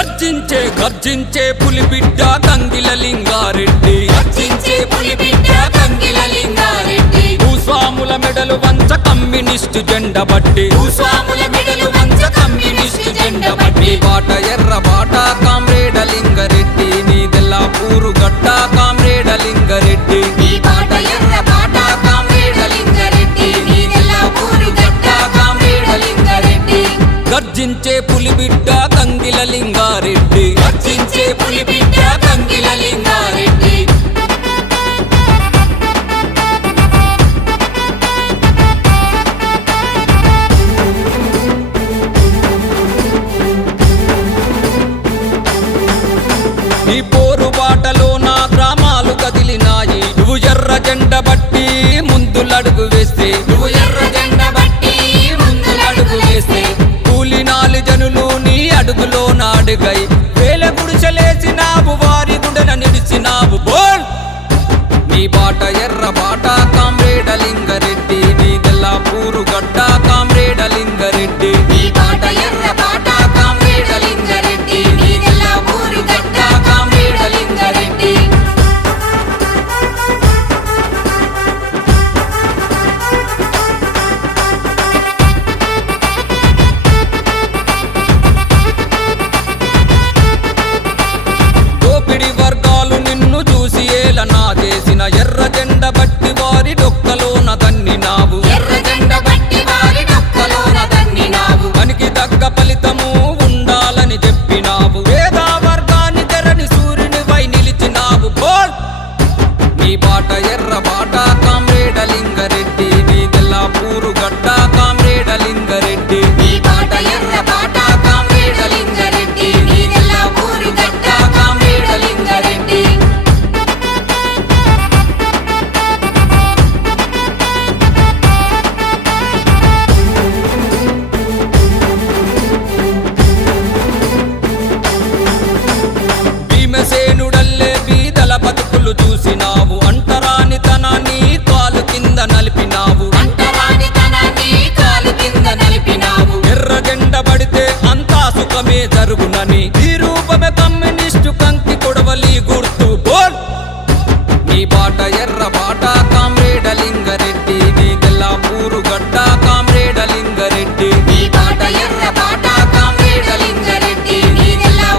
గర్జించే గర్జించే పులిబిడ్డ కంగిల లింగారెడ్డి, గర్జించే పులిబిడ్డ కంగిల లింగారెడ్డి. భూస్వాముల మెడలు వంచ కమ్యూనిస్టు జెండ బట్టి, భూస్వాముల మెడలు వంచ కమ్యూనిస్టు జెండ బట్టి. బాట ఎర్ర బాట కామ్రేడ లింగారెడ్డి, నీదెల్లాపూరు గడ్డ కామ్రేడ లింగారెడ్డి. ఈ బాట ఎర్ర బాట కామ్రేడ లింగారెడ్డి, నీదెల్లాపూరు గడ్డ కామ్రేడ లింగారెడ్డి. గర్జించే పులిబిడ్డ కంగిల లింగారెడ్డి, గర్జించే పులిబిడ్డ కంగిల లింగారెడ్డి. ఈ పోరు బాటలో నా గ్రామాలు కదిలినాయి, నువ్వు ఎర్ర జెండ బట్టి ముందులడుగు వేస్తే, నువ్వు ఎర్ర జెండ బట్టి ముందులడుగు వేస్తే. కూలినాలి జనులు నీ అడుగులో నాడుగై,